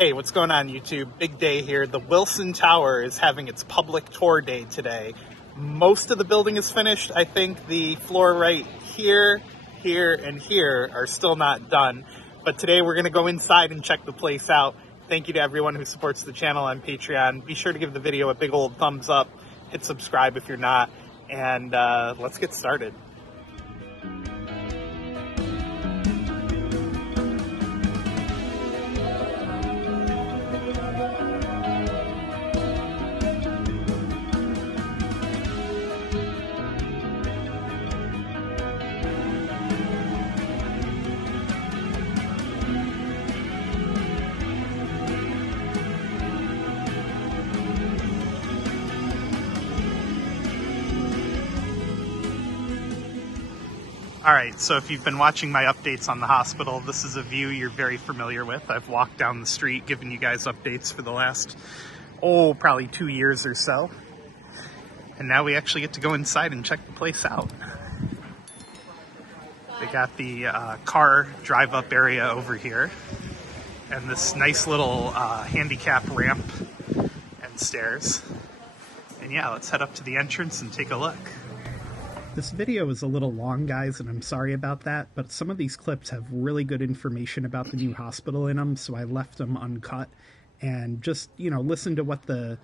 Hey, what's going on, YouTube? Big day here. The Wilson Tower is having its public tour day today. Most of the building is finished. I think the floor right here, and here are still not done. But today we're going to go inside and check the place out. Thank you to everyone who supports the channel on Patreon. Be sure to give the video a big old thumbs up. Hit subscribe if you're not. And let's get started. All right, so if you've been watching my updates on the hospital, this is a view you're very familiar with. I've walked down the street giving you guys updates for the last, probably 2 years or so. And now we actually get to go inside and check the place out. They got the car drive-up area over here, and this nice little handicap ramp and stairs. And yeah, let's head up to the entrance and take a look. This video is a little long, guys, and I'm sorry about that, but some of these clips have really good information about the new hospital in them, so I left them uncut. And just, listen to what the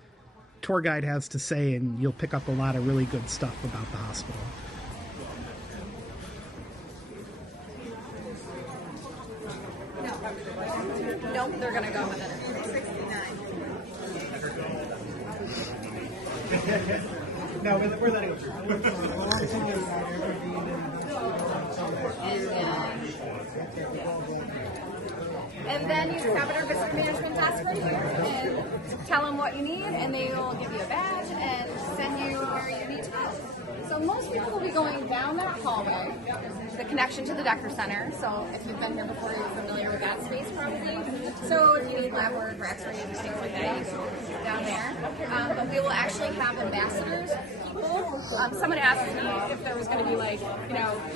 tour guide has to say, and you'll pick up a lot of really good stuff about the hospital. Nope, they're going to go with it. 69. No, where's that going? And then you have our visitor management desk right here and tell them what you need, and they will give you a badge and send you where you need to go. So most people will be going down that hallway, the connection to the Decker Center. So if you've been here before, you're familiar with that space probably. So if you need lab work or x-rays, things like that, you can go down there. But we will actually have ambassadors, people. Someone asked me if there was going to be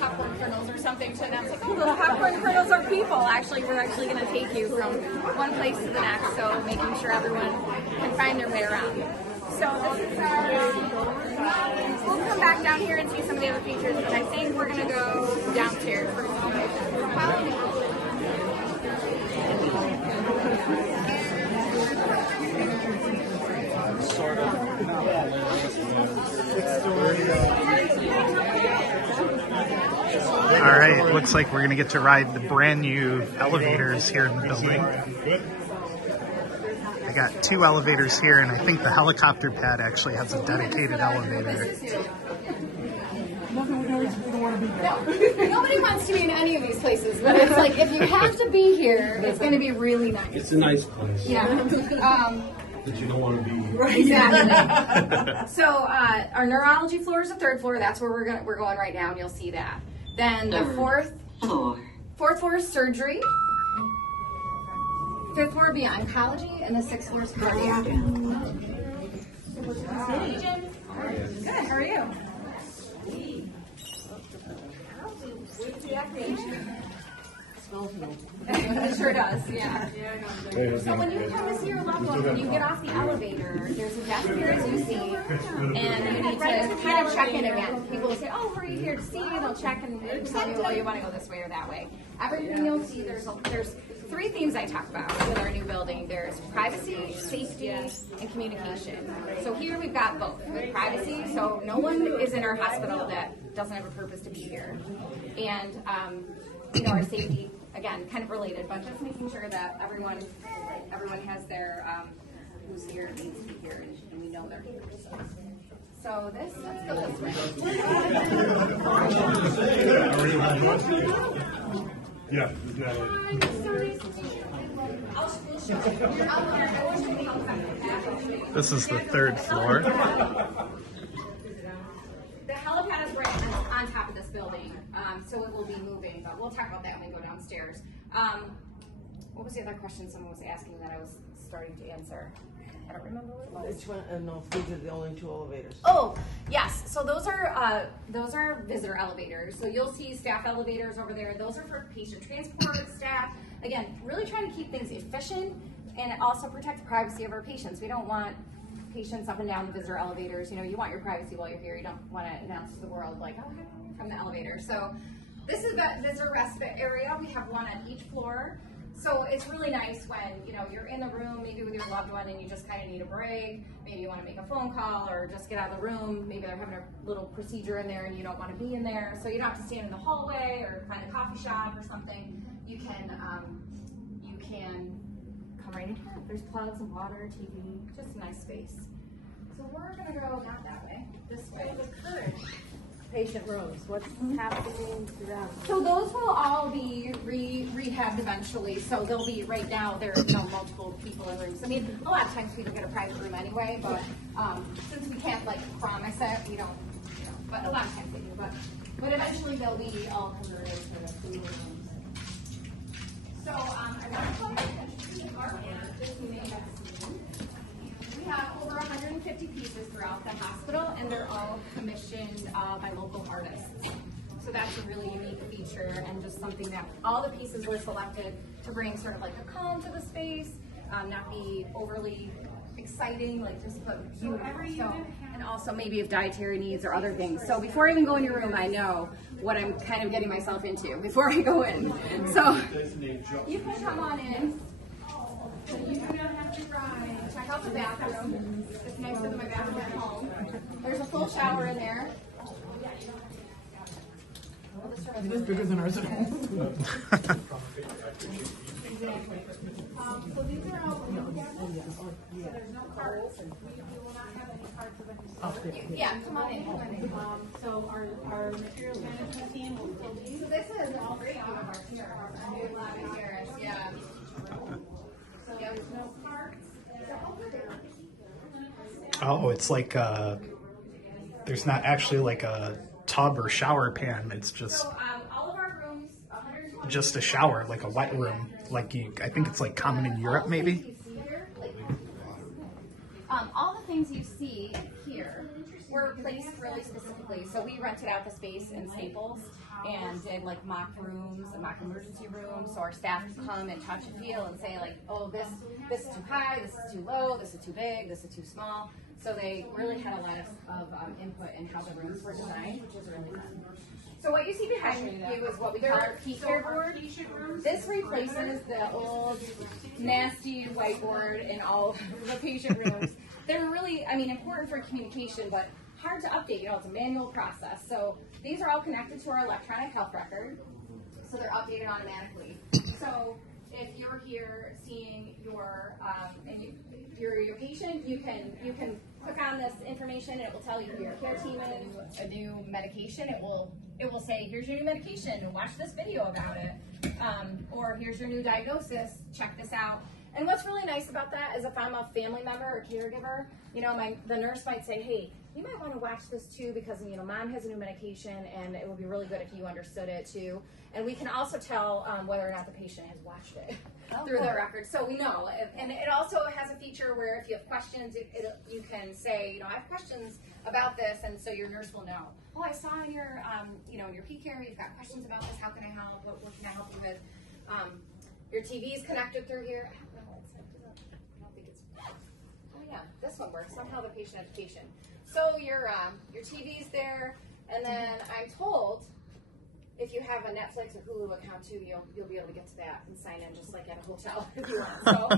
popcorn kernels or something to them. It's like, oh, the popcorn kernels are people. Actually, we're actually going to take you from one place to the next, so making sure everyone can find their way around. So this is our, we'll come back down here and see some of the other features, but I think we're going to go downstairs for some. Follow me. Sort of. All right, looks like we're going to get to ride the brand new elevators here in the building. I got 2 elevators here, and I think the helicopter pad actually has a dedicated elevator. Nobody wants to be in any of these places, but it's like if you have to be here, it's going to be really nice. It's a nice place. Yeah. That you don't want to be. Right. Exactly. So our neurology floor is the 3rd floor. That's where we're going right now, and you'll see that. Then the fourth floor is surgery. 5th floor will be oncology, and the 6th floor is cardiac. Good. How are you? It sure does, yeah. So when you come to see your loved one, when you get off the elevator, there's a desk here as you see, and you need to kind of check in again. People will say, oh, who are you here to see? And they'll check and tell you, oh, you want to go this way or that way. Everything you'll see, there's 3 themes I talk about with our new building. There's privacy, safety, and communication. So here we've got both. With privacy, so no one is in our hospital that doesn't have a purpose to be here. And our safety, again, kind of related, but just making sure that everyone has their who's here needs to be here, and we know they're here. So let's go this way. Yeah. This is the 3rd floor. The helipad is right on top of this building, so it will be moving, but we'll talk about that when we go downstairs. What was the other question someone was asking that I was starting to answer? I don't remember what it was. Which one? No, these are the only 2 elevators. Oh, yes. So those are visitor elevators. So you'll see staff elevators over there. Those are for patient transport staff. Again, really trying to keep things efficient and also protect the privacy of our patients. We don't want patients up and down the visitor elevators. You know, you want your privacy while you're here. You don't want to announce to the world like, oh, I'm from the elevator. So this is the visitor respite area. We have one at each floor. So it's really nice when, you know, you're in the room, maybe with your loved one, and you just kind of need a break. Maybe you want to make a phone call or just get out of the room. Maybe they're having a little procedure in there and you don't want to be in there. So you don't have to stand in the hallway or find a coffee shop or something. You can come right in here. There's plugs and water, TV, just a nice space. So we're going to go not that way, this way with courage. Patient rooms, what's happening to them? So those will all be rehabbed eventually. So they'll be, right now, there are multiple people in rooms. I mean, a lot of times people get a private room anyway, but since we can't like promise it, we don't, you know, but a lot of times they do. But eventually they'll be all converted to food rooms. So I want to go ahead and see our just we may have seen. We have over 150 pieces throughout the hospital, and they're all commissioned by local artists. So that's a really unique feature, and just something that all the pieces were selected to bring sort of like a calm to the space, not be overly exciting, like just put so, and also maybe if dietary needs or other things. So before I even go in your room, I know what I'm kind of getting myself into before I go in. So you can come on in. So you do not have to cry. Check out the bathroom. It's nicer than my bathroom at home. There's a full shower in there. It is bigger than ours at home. Exactly. So these are all cabinets. So there's no carts. We will not have any carts of any sort. Yeah, come on in. So our materials management team will still be. So this is all great of our new lobby terrace. Yeah. So there's no carts. Oh, it's like there's not actually like a tub or shower pan. It's just So all of our rooms, just a shower, like a wet room. Like I think it's like common in Europe, maybe. All the things you see here were placed really specifically. So we rented out the space in Staples and did like mock rooms and mock emergency rooms. So our staff could come and touch and feel and say like, oh, this is too high, this is too low, this is too big, this is too small. So they really had a lot of input in how the rooms were designed, which is really fun. So what you see behind you is what we call our P-care board. This replaces the old nasty whiteboard in all the patient rooms. They're really, I mean, important for communication, but hard to update. You know, it's a manual process. So these are all connected to our electronic health record, so they're updated automatically. So if you're here seeing your your patient, you can click on this information and it will tell you who your care team is, a new medication. It will say, here's your new medication, watch this video about it. Or here's your new diagnosis, check this out. And what's really nice about that is if I'm a family member or caregiver, you know, the nurse might say, hey, you might want to watch this too because, you know, mom has a new medication and it would be really good if you understood it too. And we can also tell whether or not the patient has watched it through their records. So we know. And it also has a feature where if you have questions, you can say, you know, I have questions about this, and so your nurse will know. Oh, I saw in your, you know, in your P-care, you've got questions about this. How can I help? What can I help you with? Your TV is connected through here. I don't think it's. Oh yeah, this one works. Somehow the patient education. So your TV's there, and then I'm told if you have a Netflix or Hulu account too, you'll be able to get to that and sign in just like at a hotel if you want. So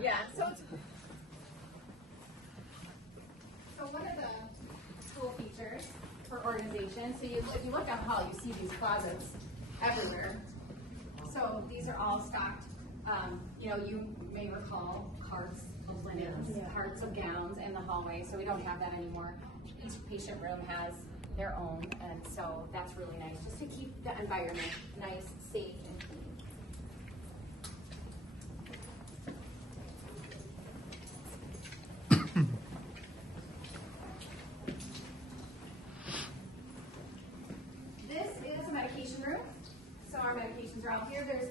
yeah, so one of the cool features for organization. So if you look down the hall, you see these closets everywhere. So these are all stocked. You know, you may recall carts of linens, carts of gowns in the hallway. So we don't have that anymore. Each patient room has their own, and so that's really nice, just to keep the environment nice, safe, and clean. This is a medication room. So our medications are out here. There's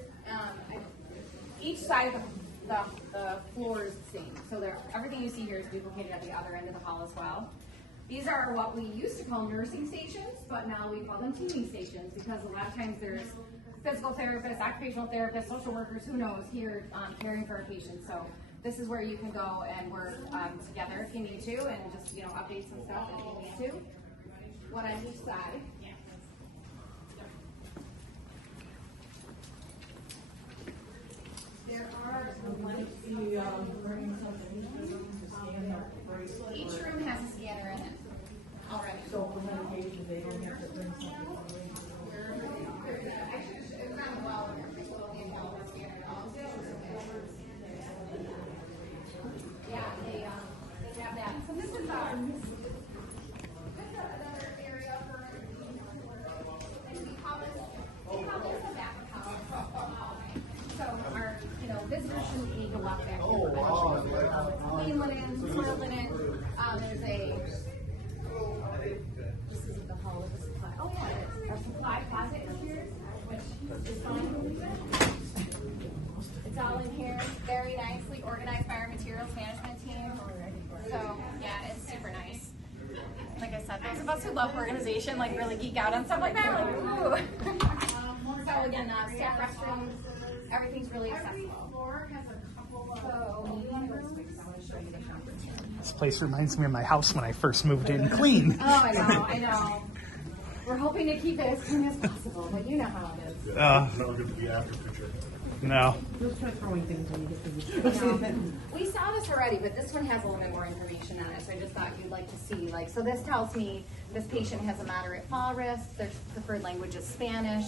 each side of the floor is the same. So everything you see here is duplicated at the other end of the hall as well. These are what we used to call nursing stations, but now we call them teaming stations because a lot of times there's physical therapists, occupational therapists, social workers, who knows, here caring for a patient. So this is where you can go and work together if you need to, and just update some stuff if you need to. One on each side. There are each room has a scanner in it already. So for medication, they don't have to bring something. It's on the wall here. Yeah, they have that. So this is another area for, and we call this a back house. So our, visitors shouldn't need to walk back. Clean linen, soiled linen. There's this is the hall of the supply. Oh yeah, our supply closet is here, which is fine. It's all in here, very nicely organized by our materials management team. So yeah, it's super nice. Like I said, those of us who love organization really geek out on stuff like that. Ooh. So again, staff restrooms, everything's really accessible. This place reminds me of my house when I first moved in. Clean. Oh, I know. We're hoping to keep it as clean as possible, but you know how it is. Never get to be after picture. No. We'll start throwing things when you get to the We saw this already, but this one has a little bit more information on it, so I just thought you'd like to see. So this tells me this patient has a moderate fall risk, their preferred language is Spanish,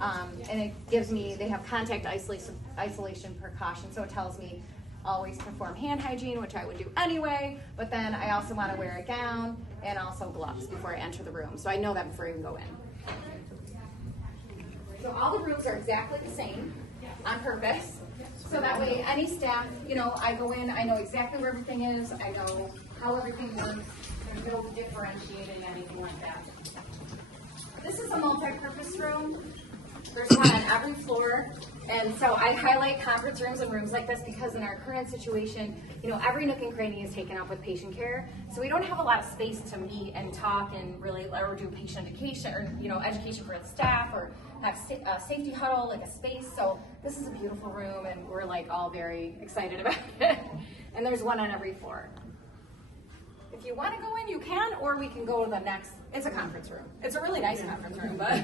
and it gives me, they have contact isolation precautions, so it tells me always perform hand hygiene, which I would do anyway, but then I also want to wear a gown and also gloves before I enter the room, so I know that before I even go in. So all the rooms are exactly the same on purpose, so that way any staff, I go in, I know exactly where everything is, I know how everything works, there's no differentiating, anything like that. This is a multi-purpose room. There's one on every floor, and so I highlight conference rooms and rooms like this because in our current situation, every nook and cranny is taken up with patient care, so we don't have a lot of space to meet and talk and really, or do patient education, or education for the staff, or have a safety huddle, like a space. So this is a beautiful room, and we're all very excited about it. And there's one on every floor. If you want to go in, you can, or we can go to the next. It's a conference room. It's a really nice conference room, but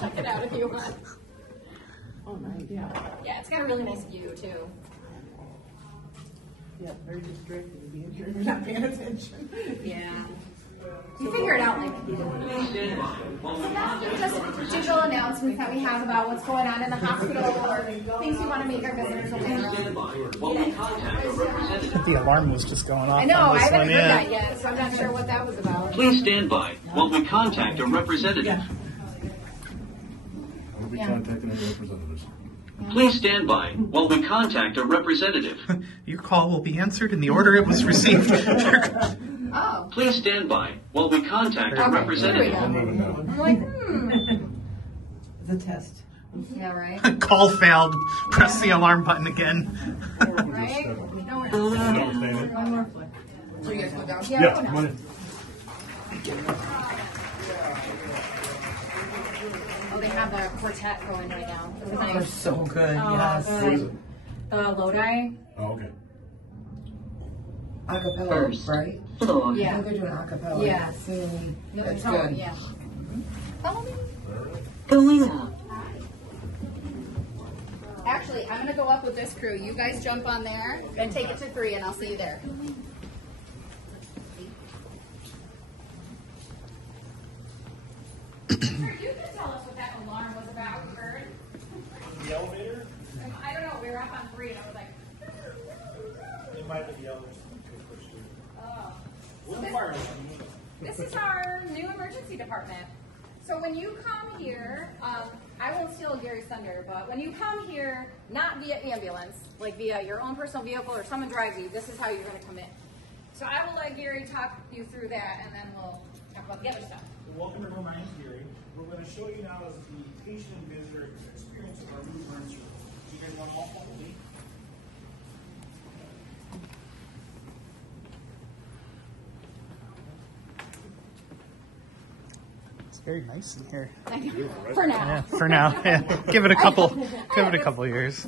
check it out if you want. Oh, nice. Yeah. Yeah, it's got a really nice view too. Yeah, very distracting to be in here. You're not paying attention. Yeah. You figure it out So that's just digital announcements that we have about what's going on in the hospital or things we want to make our visitors aware of. The alarm was just going off. I know, on I this haven't one, heard that yet, so I'm not sure what that was about. Please stand by while we contact a representative. We'll be contacting our representatives. Please stand by while we contact a representative. Your call will be answered in the order it was received. Oh. Please stand by while we contact a representative. I'm like, The test. Yeah, right. Call failed. Press the alarm button again. Right? No, One more flick. so you guys go down. Yeah, go down. come on in. Oh, they have a quartet going right now. It was They're nice. so good, yes. What is it? The Lodi. Oh, okay. Acapella, First. right? Floor. Yeah. They're doing acapella. Yeah. Singing. No, That's no, good. Yeah. Follow me. Going up. Actually, I'm gonna go up with this crew. You guys jump on there and take it to 3, and I'll see you there. Sir, you can tell us what that alarm was about. You heard? The elevator? I don't know. We were up on 3, and I was like, It might be the elevator. oh. What fire is This is our new emergency department. So when you come here, I won't steal Gary's thunder, but when you come here, not via ambulance, like via your own personal vehicle or someone drives you, this is how you're going to come in. So I will let Gary talk you through that, and then we'll talk about the other stuff. Welcome to my name's Gary. We're going to show you now is the patient and visitor experience of our new emergency room. Do you guys want all follow me? It's very nice in here. For now. Yeah, for now. Yeah. Give it a couple years.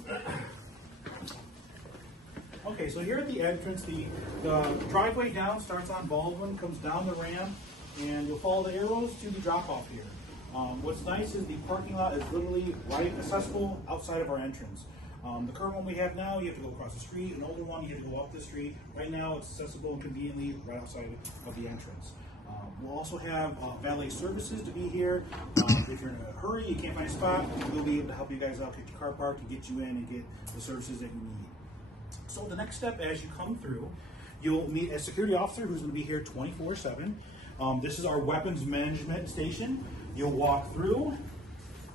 Okay, so here at the entrance, the driveway down starts on Baldwin, comes down the ramp, and you'll follow the arrows to the drop-off here. What's nice is the parking lot is literally right accessible outside of our entrance. The current one we have now, you have to go across the street. An older one, you have to go up the street. Right now, it's accessible and conveniently right outside of the entrance. We'll also have valet services to be here. If you're in a hurry, you can't find a spot, we'll be able to help you guys out, get your car parked, and get you in and get the services that you need. So the next step, as you come through, you'll meet a security officer who's going to be here 24/7. This is our weapons management station. You'll walk through.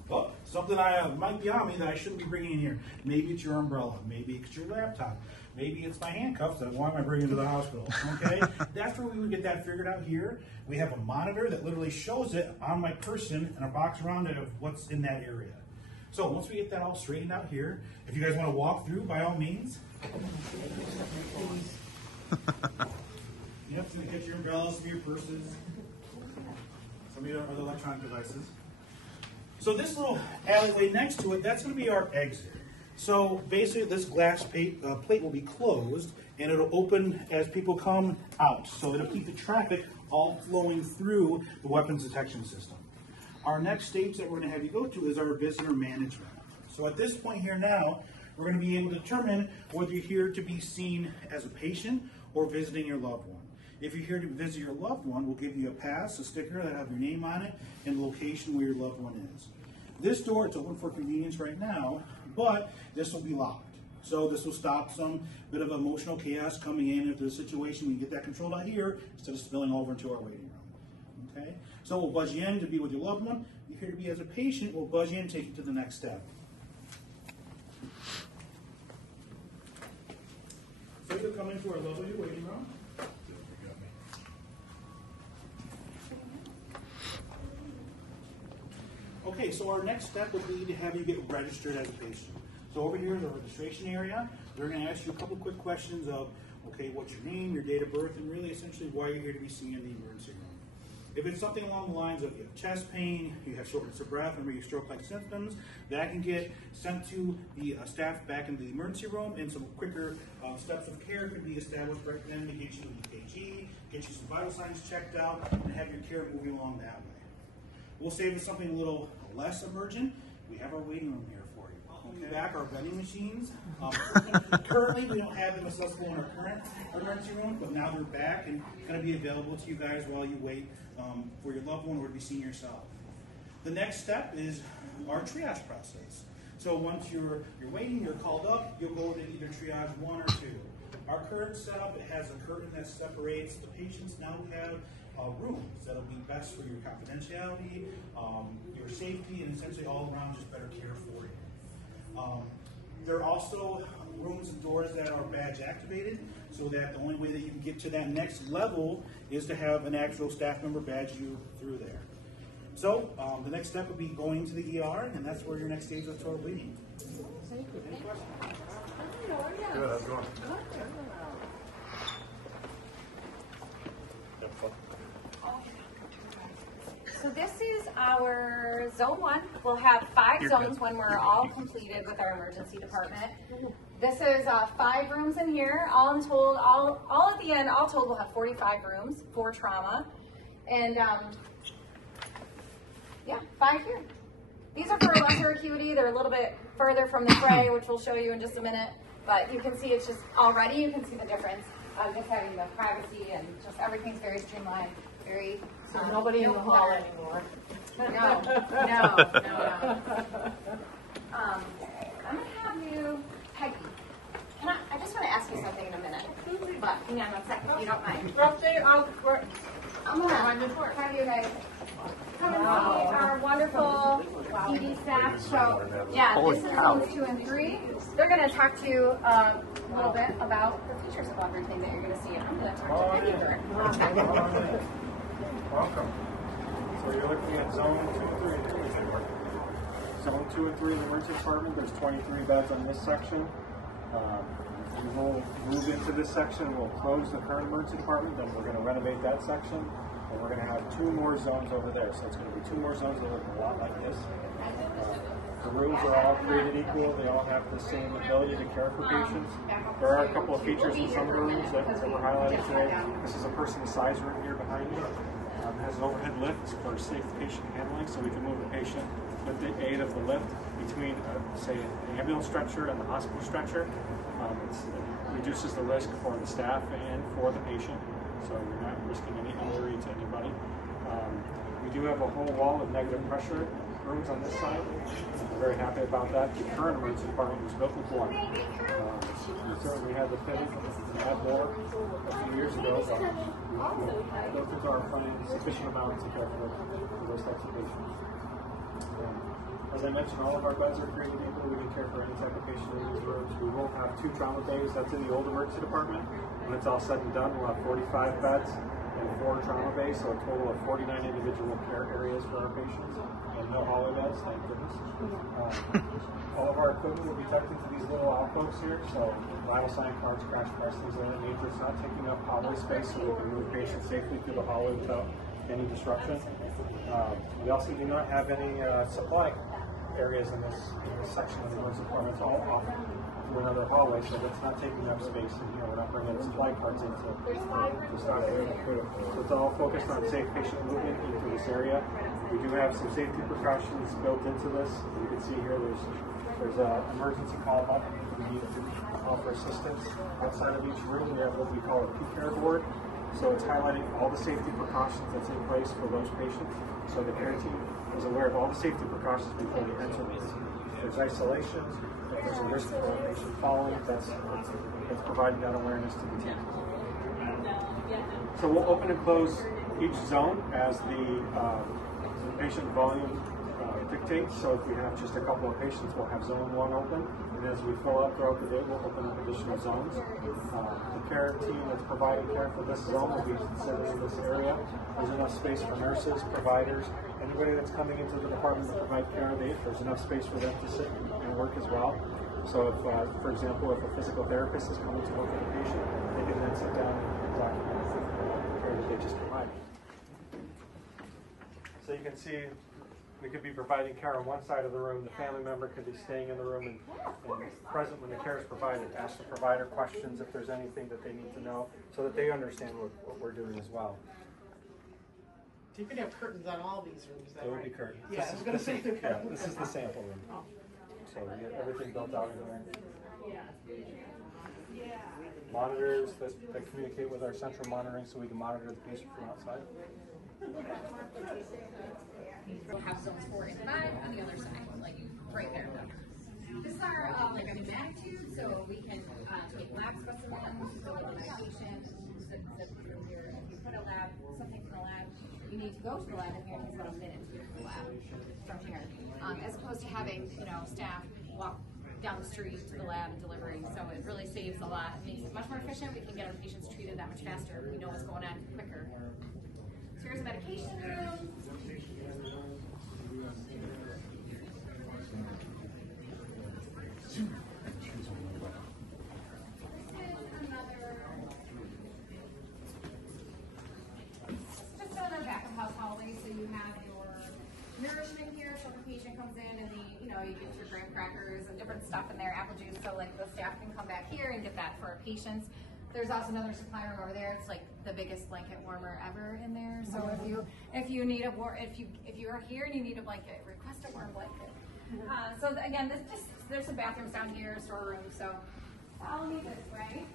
Oh, something might be on me that I shouldn't be bringing in here. Maybe it's your umbrella. Maybe it's your laptop. Maybe it's my handcuffs that why am I bringing to the hospital? Okay, that's where we would get that figured out here. We have a monitor that literally shows it on my person and a box around it of what's in that area. So once we get that all straightened out here, if you guys want to walk through, by all means. Yep, so you get your umbrellas, some of your purses, some of your other electronic devices. So this little alleyway next to it, that's going to be our exit. So basically this glass plate will be closed and it'll open as people come out. So it'll keep the traffic all flowing through the weapons detection system. Our next stage that we're going to have you go to is our visitor management. So at this point here now, we're going to be able to determine whether you're here to be seen as a patient or visiting your loved one. If you're here to visit your loved one, we'll give you a pass, a sticker that have your name on it, and the location where your loved one is. This door, it's open for convenience right now, but this will be locked. So this will stop some bit of emotional chaos coming in into the situation. We can get that controlled out here instead of spilling over into our waiting room. Okay? So we'll buzz you in to be with your loved one. If you're here to be as a patient, we'll buzz you in and take you to the next step. So you'll come into our lovely waiting room. Okay, so our next step would be to have you get registered as a patient. So over here is our registration area. We're going to ask you a couple quick questions of, okay, what's your name, your date of birth, and really essentially why you're here to be seen in the emergency room. If it's something along the lines of you have chest pain, you have shortness of breath, or maybe stroke-like symptoms, that can get sent to the staff back in the emergency room, and some quicker steps of care could be established right then to get you an EKG, get you some vital signs checked out, and have your care moving along that way. We'll say if it's something a little less emergent, we have our waiting room here for you. Okay. Back our vending machines. Currently, we don't have them accessible in our current emergency room, but now they're back and going to be available to you guys while you wait for your loved one or to be seen yourself. The next step is our triage process. So once you're waiting, you're called up, you'll go to either triage 1 or 2. Our current setup, it has a curtain that separates the patients. Now we have rooms that'll be best for your confidentiality, your safety, and essentially all around just better care for you. There are also rooms and doors that are badge activated, so that the only way that you can get to that next level is to have an actual staff member badge you through there. So the next step would be going to the ER, and that's where your next stage of total bleeding. Any questions? Good, how's it going? So this is our zone 1. We'll have 5 zones when we're all completed with our emergency department. This is 5 rooms in here. All told, all at the end, all told, we'll have 45 rooms for trauma. And yeah, 5 here. These are for lesser acuity. They're a little bit further from the fray, which we'll show you in just a minute. But you can see it's just already, you can see the difference of just having the privacy and just everything's very streamlined, very. So nobody in the hall anymore. No. I'm gonna have you, Peggy. I just want to ask you something in a minute. But hang on 1 second, if you don't mind. I'm gonna have you guys come and meet our wonderful PD staff. So yeah, this is zones 2 and 3. They're gonna talk to you a little bit about the features of everything that you're gonna see. I'm gonna talk to Peggy first. Welcome. So you're looking at zone 2 and 3. Zone 2 and 3 in the emergency department, there's 23 beds on this section. We will move into this section, we'll close the current emergency department, then we're going to renovate that section, and we're going to have 2 more zones over there. So it's going to be 2 more zones that look a lot like this. For rooms are all created equal. They all have the same ability to care for patients. There are a couple of features in some of the rooms that we're highlighting today. This is a person size room here behind me. It has an overhead lift for safe patient handling, so we can move the patient with the aid of the lift between, say, the ambulance stretcher and the hospital stretcher. It reduces the risk for the staff and for the patient, so we're not risking any injury to anybody. We do have a whole wall of negative pressure rooms on this side. I'm very happy about that. The current emergency department was built with one. We certainly had the pivot and add more a few years ago, but we built into our plan sufficient amounts to care for those types of patients. As I mentioned, all of our beds are created equal. We can care for any type of patient in these rooms. We will have 2 trauma bays. That's in the old emergency department. When it's all said and done, we'll have 45 beds and 4 trauma bays, so a total of 49 individual care areas for our patients, and no hallway beds, thank goodness. All of our equipment will be tucked into these little alcoves here, so vital sign cards, crash cards, things of that nature. It's not taking up hallway space, so we can move patients safely through the hallway without any disruption. We also do not have any supply areas in this section of the emergency department. It's all off to another hallway, so that's not taking up space in here. We're not bringing supply carts into stock there. So it's all focused on safe patient movement into this area. We do have some safety precautions built into this. You can see here there's an emergency call button. We need to offer assistance. Outside of each room, we have what we call a P-Care board. So it's highlighting all the safety precautions that's in place for those patients. So the care team is aware of all the safety precautions before they enter this. If there's isolation, if there's a risk for a patient falling, that's providing that awareness to the team. So we'll open and close each zone as the patient volume dictates. So if we have just a couple of patients, we'll have zone 1 open, and as we fill up throughout the day, we'll open up additional zones. The care team that's providing care for this zone will be centered in this area. There's enough space for nurses, providers, anybody that's coming into the department to provide care. There's enough space for them to sit and work as well. So if, for example, if a physical therapist is coming to work with a patient, they can then sit down and document the care that they just provided. So you can see we could be providing care on one side of the room. The family member could be staying in the room and present when the care is provided. Ask the provider questions if there's anything that they need to know so that they understand what we're doing as well. So you can have curtains on all these rooms, There will be curtains. Yeah, I was going to say this is the sample room. Oh. So we get everything built out in there. Monitors that communicate with our central monitoring so we can monitor the patient from outside. We'll have zones 4 and 5 on the other side, like right there. This is our like a pneumatic tube, so we can take lab specimens, fill in medication. If you put something from the lab, you need to go to the lab, and here it takes about a minute to get to the lab from here, as opposed to having staff walk down the street to the lab and delivering. So it really saves a lot. It makes it much more efficient. We can get our patients treated that much faster. We know what's going on quicker. So here's a medication room. Just another back of house hallway, so you have your nourishment here. So the patient comes in and you get your graham crackers and different stuff in there, apple juice. So like the staff can come back here and get that for our patients. There's also another supply room over there. It's like the biggest blanket warmer ever in there. So if you need if you are here and you need a blanket, request a warm blanket. So again, there's some bathrooms down here, storeroom. So follow me this way.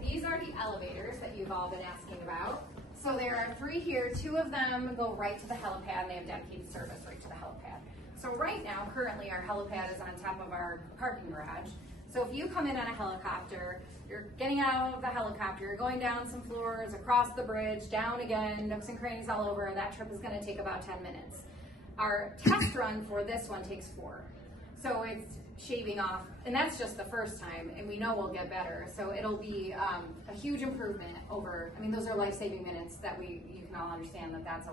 These are the elevators that you've all been asking about. So there are 3 here. 2 of them go right to the helipad, and they have dedicated service right to the helipad. So right now, currently, our helipad is on top of our parking garage. So if you come in on a helicopter, you're getting out of the helicopter, you're going down some floors, across the bridge, down again, nooks and crannies all over, and that trip is going to take about 10 minutes. Our test run for this one takes 4. So shaving off, and that's just the first time, and we know we'll get better. So it'll be a huge improvement over, I mean, those are life-saving minutes that you can all understand that that's a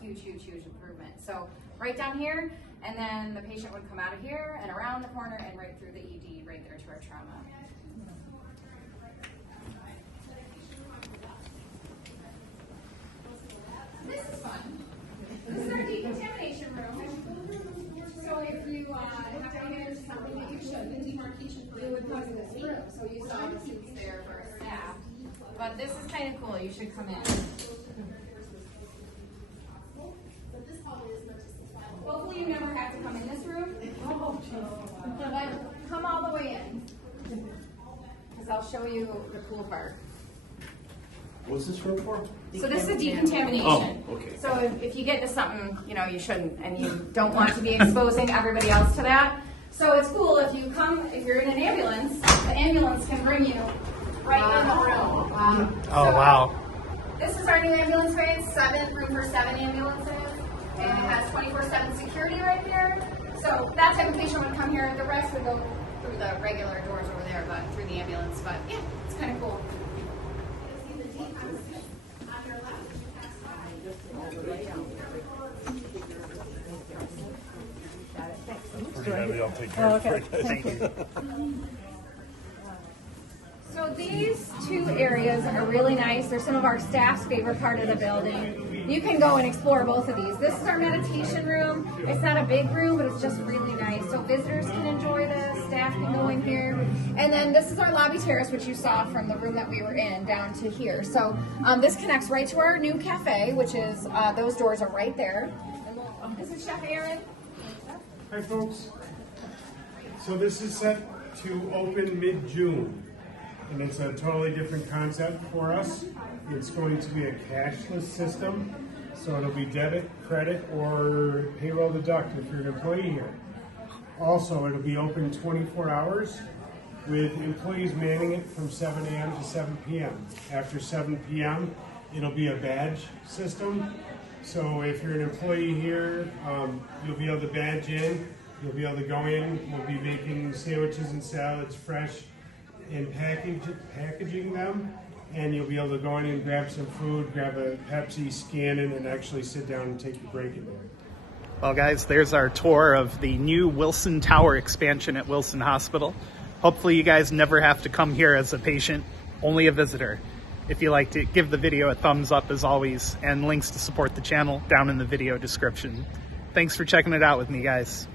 huge, huge, huge improvement. So right down here, and then the patient would come out of here and around the corner and right through the ED, right there to our trauma. This is fun. This is our decontamination room. So if you have to manage something that you shouldn't, you would put in this room. So you saw the seats there for staff. But this is kind of cool. You should come in. Hopefully you never have to come in this room. But come all the way in. Because I'll show you the cool part. What's this room for? So this is decontamination. Oh, okay. So if you get into something, you shouldn't, and you don't want to be exposing everybody else to that. So it's cool if you're in an ambulance, the ambulance can bring you right in the room. Oh, So, wow. This is our new ambulance bay. It's room for 7 ambulances, and it has 24/7 security right here. So that type of patient would come here. The rest would go through the regular doors over there, but through the ambulance. But yeah, it's kind of cool. Pretty heavy, I'll take care of it. Thank you. So these 2 areas are really nice. They're some of our staff's favorite part of the building. You can go and explore both of these. This is our meditation room. It's not a big room, but it's just really nice. So visitors can enjoy this, staff can go in here. And then this is our lobby terrace, which you saw from the room that we were in down to here. So this connects right to our new cafe, which is, those doors are right there. And this is Chef Aaron. Hi folks. So this is set to open mid-June, and it's a totally different concept for us. It's going to be a cashless system, so it'll be debit, credit, or payroll deduct if you're an employee here. Also, it'll be open 24 hours with employees manning it from 7 a.m. to 7 p.m. After 7 p.m., it'll be a badge system. So if you're an employee here, you'll be able to badge in, you'll be able to go in, we'll be making sandwiches and salads fresh and packaging them, and you'll be able to go in and grab some food, grab a Pepsi, scan it, and actually sit down and take your break in there. Well, guys, there's our tour of the new Wilson Tower expansion at Wilson Hospital. Hopefully you guys never have to come here as a patient, only a visitor. If you liked it, give the video a thumbs up as always, and links to support the channel down in the video description. Thanks for checking it out with me, guys.